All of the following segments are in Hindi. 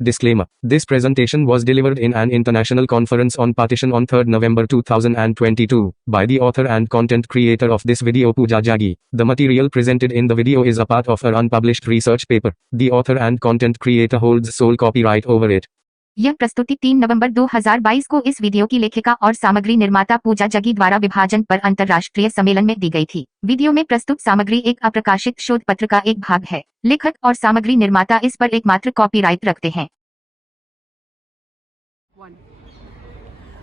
Disclaimer. This presentation was delivered in an international conference on partition on 3rd November 2022 by the author and content creator of this video Pooja Jaggi. The material presented in the video is a part of her unpublished research paper. The author and content creator holds sole copyright over it. यह प्रस्तुति 3 नवंबर 2022 को इस वीडियो की लेखिका और सामग्री निर्माता पूजा जग्गी द्वारा विभाजन पर अंतर्राष्ट्रीय सम्मेलन में दी गई थी। वीडियो में प्रस्तुत सामग्री एक अप्रकाशित शोध पत्र का एक भाग है। लेखक और सामग्री निर्माता इस पर एकमात्र कॉपीराइट रखते हैं।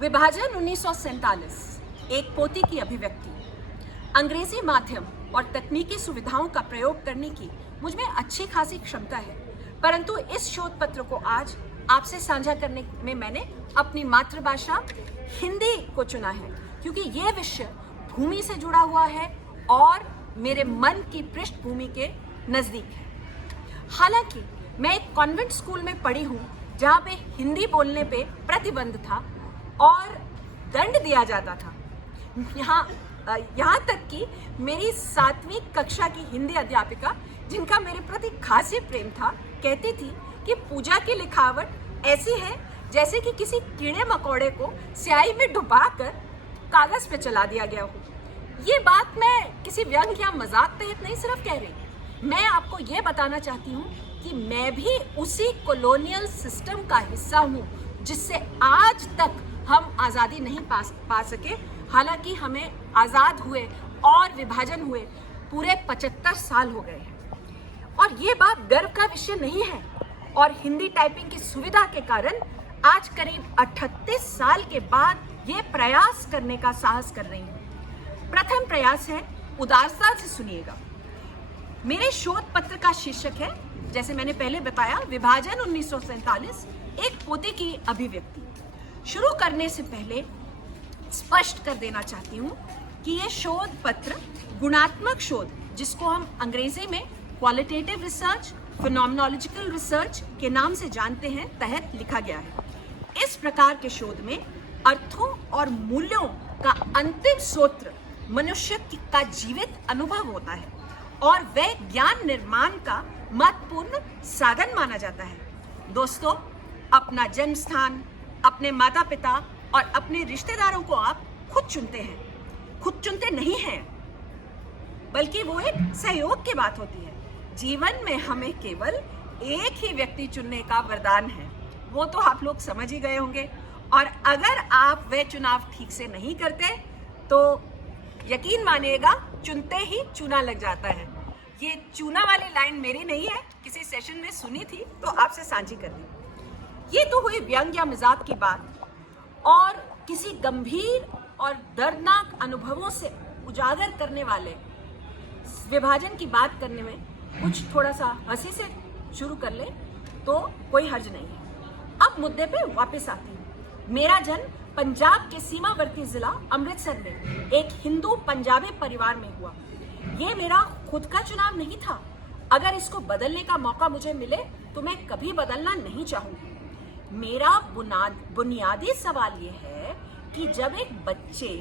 विभाजन 1947 एक पोती की अभिव्यक्ति। अंग्रेजी माध्यम और तकनीकी सुविधाओं का प्रयोग करने की मुझ में अच्छी खासी क्षमता है, परंतु इस शोध पत्र को आज आपसे साझा करने में मैंने अपनी मातृभाषा हिंदी को चुना है, क्योंकि ये विषय भूमि से जुड़ा हुआ है और मेरे मन की पृष्ठभूमि के नजदीक है। हालांकि मैं एक कॉन्वेंट स्कूल में पढ़ी हूँ, जहाँ पे हिंदी बोलने पे प्रतिबंध था और दंड दिया जाता था। यहाँ तक कि मेरी 7वीं कक्षा की हिंदी अध्यापिका, जिनका मेरे प्रति खास प्रेम था, कहती थी कि पूजा की लिखावट ऐसी है जैसे कि किसी कीड़े मकोड़े को स्याही में डुबाकर कागज पे चला दिया गया हो। ये बात मैं किसी व्यंग या मजाक तहत नहीं सिर्फ कह रही, मैं आपको ये बताना चाहती हूँ कि मैं भी उसी कॉलोनियल सिस्टम का हिस्सा हूँ जिससे आज तक हम आज़ादी नहीं पा सके। हालांकि हमें आज़ाद हुए और विभाजन हुए पूरे 75 साल हो गए हैं, और ये बात गर्व का विषय नहीं है। और हिंदी टाइपिंग की सुविधा के कारण आज करीब 38 साल के बाद ये प्रयास करने का साहस कर रही हूँ। प्रथम प्रयास है, उदारता से सुनिएगा। मेरे शोध पत्र का शीर्षक है, जैसे मैंने पहले बताया, विभाजन 1947 एक पोते की अभिव्यक्ति। शुरू करने से पहले स्पष्ट कर देना चाहती हूँ कि ये शोध पत्र गुणात्मक शोध, जिसको हम अंग्रेजी में क्वालिटेटिव रिसर्च, फिनोमेनोलॉजिकल रिसर्च के नाम से जानते हैं, तहत लिखा गया है। इस प्रकार के शोध में अर्थों और मूल्यों का अंतिम सूत्र मनुष्य का जीवित अनुभव होता है और वह ज्ञान निर्माण का महत्वपूर्ण साधन माना जाता है। दोस्तों, अपना जन्म स्थान, अपने माता पिता और अपने रिश्तेदारों को आप खुद चुनते हैं। खुद चुनते नहीं हैं, बल्कि वो एक सहयोग की बात होती है। जीवन में हमें केवल एक ही व्यक्ति चुनने का वरदान है, वो तो आप लोग समझ ही गए होंगे। और अगर आप वह चुनाव ठीक से नहीं करते तो यकीन मानिएगा, चुनते ही चूना लग जाता है। ये चूना वाली लाइन मेरी नहीं है, किसी सेशन में सुनी थी तो आपसे साझी कर दी। ये तो हुई व्यंग या मजाक की बात, और किसी गंभीर और दर्दनाक अनुभवों से उजागर करने वाले विभाजन की बात करने में कुछ थोड़ा सा हंसी से शुरू कर ले तो कोई हर्ज नहीं है। अब मुद्दे पे वापस आती हूँ। मेरा जन्म पंजाब के सीमावर्ती जिला अमृतसर में एक हिंदू पंजाबी परिवार में हुआ। ये मेरा खुद का चुनाव नहीं था। अगर इसको बदलने का मौका मुझे मिले तो मैं कभी बदलना नहीं चाहूंगी। मेरा बुनियादी सवाल ये है कि जब एक बच्चे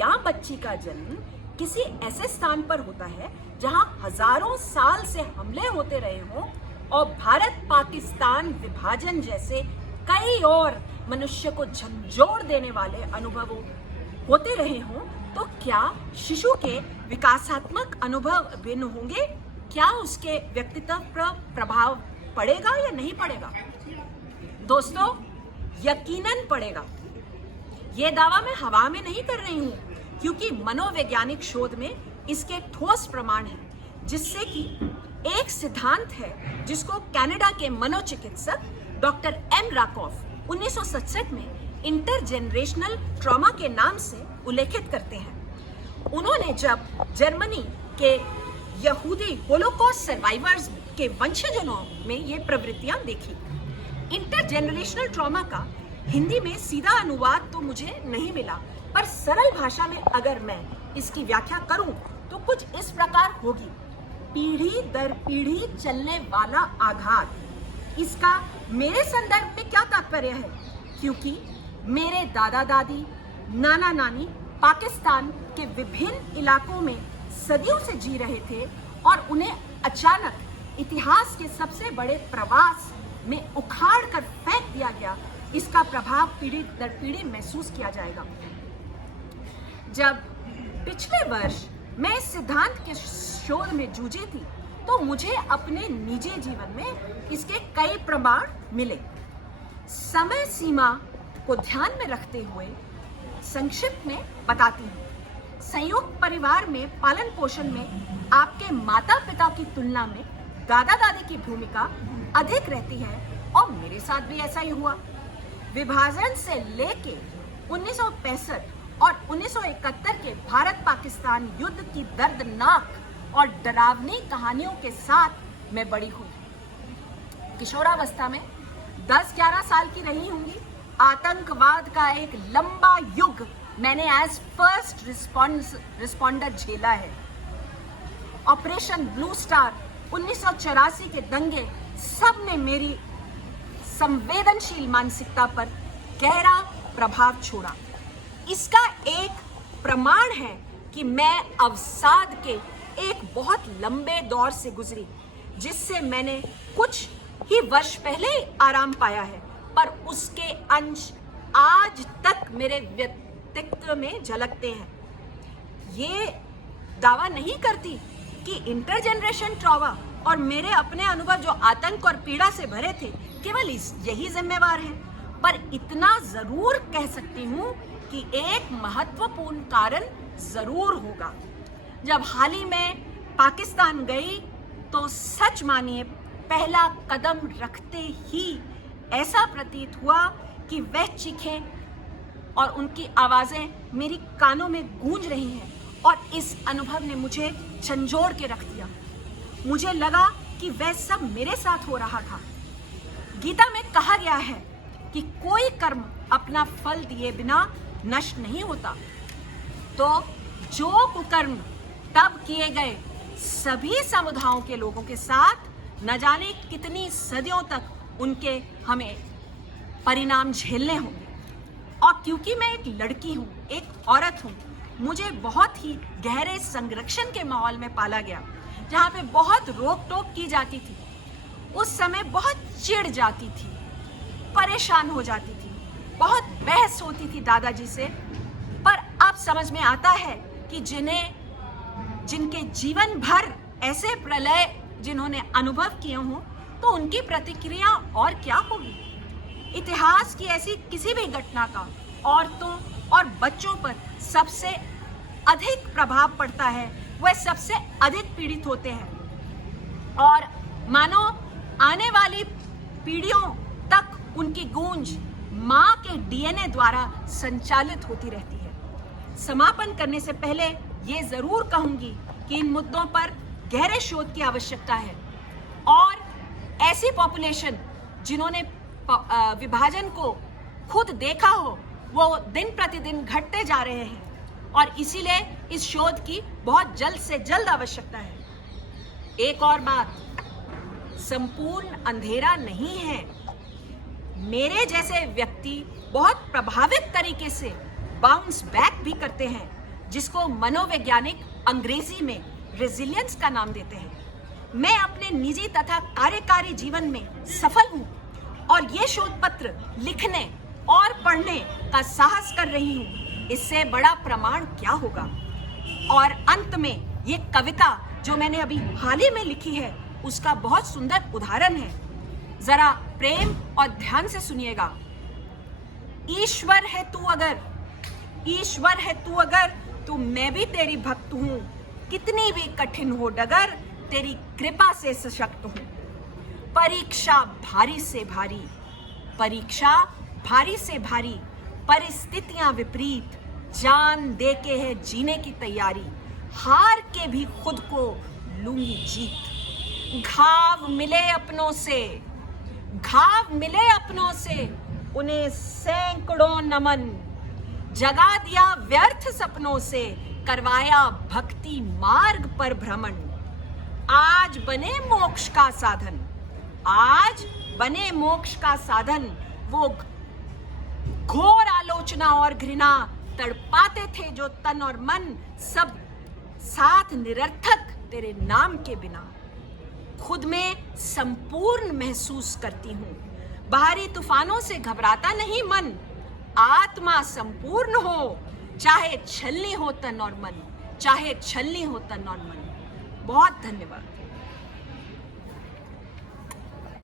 या बच्ची का जन्म किसी ऐसे स्थान पर होता है जहां हजारों साल से हमले होते रहे हों और भारत पाकिस्तान विभाजन जैसे कई और मनुष्य को झंझोड़ देने वाले अनुभव होते रहे हों, तो क्या शिशु के विकासात्मक अनुभव भिन्न होंगे? क्या उसके व्यक्तित्व पर प्रभाव पड़ेगा या नहीं पड़ेगा? दोस्तों, यकीनन पड़ेगा। ये दावा मैं हवा में नहीं कर रही हूँ, क्योंकि मनोवैज्ञानिक शोध में इसके ठोस प्रमाण हैं, जिससे कि एक सिद्धांत है जिसको कनाडा के मनोचिकित्सक डॉक्टर एम राकोफ 1967 में इंटरजेनरेशनल ट्रॉमा के नाम से उल्लेखित करते हैं। उन्होंने जब जर्मनी के यहूदी होलोकॉस्ट सर्वाइवर्स के वंशजों में ये प्रवृत्तियां देखी। इंटरजेनरेशनल ट्रॉमा का हिंदी में सीधा अनुवाद तो मुझे नहीं मिला, पर सरल भाषा में अगर मैं इसकी व्याख्या करूं तो कुछ इस प्रकार होगी: पीढ़ी दर पीढ़ी चलने वाला आघात। इसका मेरे संदर्भ में क्या तात्पर्य है? क्योंकि मेरे दादा दादी, नाना नानी पाकिस्तान के विभिन्न इलाकों में सदियों से जी रहे थे और उन्हें अचानक इतिहास के सबसे बड़े प्रवास में उखाड़ कर फेंक दिया गया, इसका प्रभाव पीढ़ी दर पीढ़ी महसूस किया जाएगा। जब पिछले वर्ष मैं इस सिद्धांत के शोध में जूझी थी तो मुझे अपने निजी जीवन में इसके कई प्रमाण मिले। समय सीमा को ध्यान में रखते हुए संक्षिप्त में बताती हूँ। संयुक्त परिवार में पालन पोषण में आपके माता पिता की तुलना में दादा दादी की भूमिका अधिक रहती है और मेरे साथ भी ऐसा ही हुआ। विभाजन से लेके 1965 और 1971 के भारत पाकिस्तान युद्ध की दर्दनाक और डरावनी कहानियों के साथ मैं बड़ी हुई। किशोरावस्था में 10-11 साल की रही होंगी। आतंकवाद का एक लंबा युग मैंने एज फर्स्ट रिस्पॉन्डर झेला है। ऑपरेशन ब्लू स्टार, 1984 के दंगे, सब ने मेरी संवेदनशील मानसिकता पर गहरा प्रभाव छोड़ा। इसका एक प्रमाण है कि मैं अवसाद के एक बहुत लंबे दौर से गुजरी, जिससे मैंने कुछ ही वर्ष पहले आराम पाया है, पर उसके अंश आज तक मेरे व्यक्तित्व में झलकते हैं। ये दावा नहीं करती कि इंटरजेनरेशन ट्रॉमा और मेरे अपने अनुभव जो आतंक और पीड़ा से भरे थे केवल यही जिम्मेवार है, पर इतना जरूर कह सकती हूँ कि एक महत्वपूर्ण कारण जरूर होगा। जब हाल ही में पाकिस्तान गई तो सच मानिए पहला कदम रखते ही ऐसा प्रतीत हुआ कि वह चीखें और उनकी आवाजें मेरी कानों में गूंज रही हैं, और इस अनुभव ने मुझे झंझोड़ के रख दिया। मुझे लगा कि वह सब मेरे साथ हो रहा था। गीता में कहा गया है कि कोई कर्म अपना फल दिए बिना नष्ट नहीं होता। तो जो कुकर्म तब किए गए सभी समुदायों के लोगों के साथ, न जाने कितनी सदियों तक उनके हमें परिणाम झेलने होंगे। और क्योंकि मैं एक लड़की हूँ, एक औरत हूँ, मुझे बहुत ही गहरे संरक्षण के माहौल में पाला गया, जहाँ पे बहुत रोक टोक की जाती थी। उस समय बहुत चिढ़ जाती थी, परेशान हो जाती थी, बहुत बहस होती थी दादाजी से। पर अब समझ में आता है कि जिनके जीवन भर ऐसे प्रलय जिन्होंने अनुभव किए हों, तो उनकी प्रतिक्रिया और क्या होगी। इतिहास की ऐसी किसी भी घटना का औरतों और बच्चों पर सबसे अधिक प्रभाव पड़ता है, वह सबसे अधिक पीड़ित होते हैं, और मानो आने वाली पीढ़ियों तक उनकी गूंज माँ के डीएनए द्वारा संचालित होती रहती है। समापन करने से पहले ये जरूर कहूंगी कि इन मुद्दों पर गहरे शोध की आवश्यकता है, और ऐसी पॉपुलेशन जिन्होंने विभाजन को खुद देखा हो, वो दिन प्रतिदिन घटते जा रहे हैं, और इसीलिए इस शोध की बहुत जल्द से जल्द आवश्यकता है। एक और बात, संपूर्ण अंधेरा नहीं है। मेरे जैसे व्यक्ति बहुत प्रभावित तरीके से बाउंस बैक भी करते हैं, जिसको मनोवैज्ञानिक अंग्रेजी में रेजिलियंस का नाम देते हैं। मैं अपने निजी तथा कार्यकारी जीवन में सफल हूँ, और ये शोध पत्र लिखने और पढ़ने का साहस कर रही हूँ। इससे बड़ा प्रमाण क्या होगा। और अंत में ये कविता जो मैंने अभी हाल ही में लिखी है, उसका बहुत सुंदर उदाहरण है। जरा प्रेम और ध्यान से सुनिएगा। ईश्वर है तू अगर, ईश्वर है तू अगर, तो मैं भी तेरी भक्त हूँ। कितनी भी कठिन हो डगर, तेरी कृपा से सशक्त हूँ। परीक्षा भारी से भारी, परीक्षा भारी से भारी, परिस्थितियां विपरीत, जान दे के है जीने की तैयारी, हार के भी खुद को लूंगी जीत। घाव मिले अपनों से, घाव मिले अपनों से, उन्हें सैकड़ों नमन। जगा दिया व्यर्थ सपनों से, करवाया भक्ति मार्ग पर भ्रमण। आज बने मोक्ष का साधन, आज बने मोक्ष का साधन। वो घोर आलोचना और घृणा तड़पाते थे जो तन और मन, सब साथ निरर्थक तेरे नाम के बिना। खुद में संपूर्ण महसूस करती हूँ। बाहरी तूफानों से घबराता नहीं मन, आत्मा संपूर्ण हो, चाहे छलनी हो तन और मन, चाहे छलनी हो तन और मन। बहुत धन्यवाद।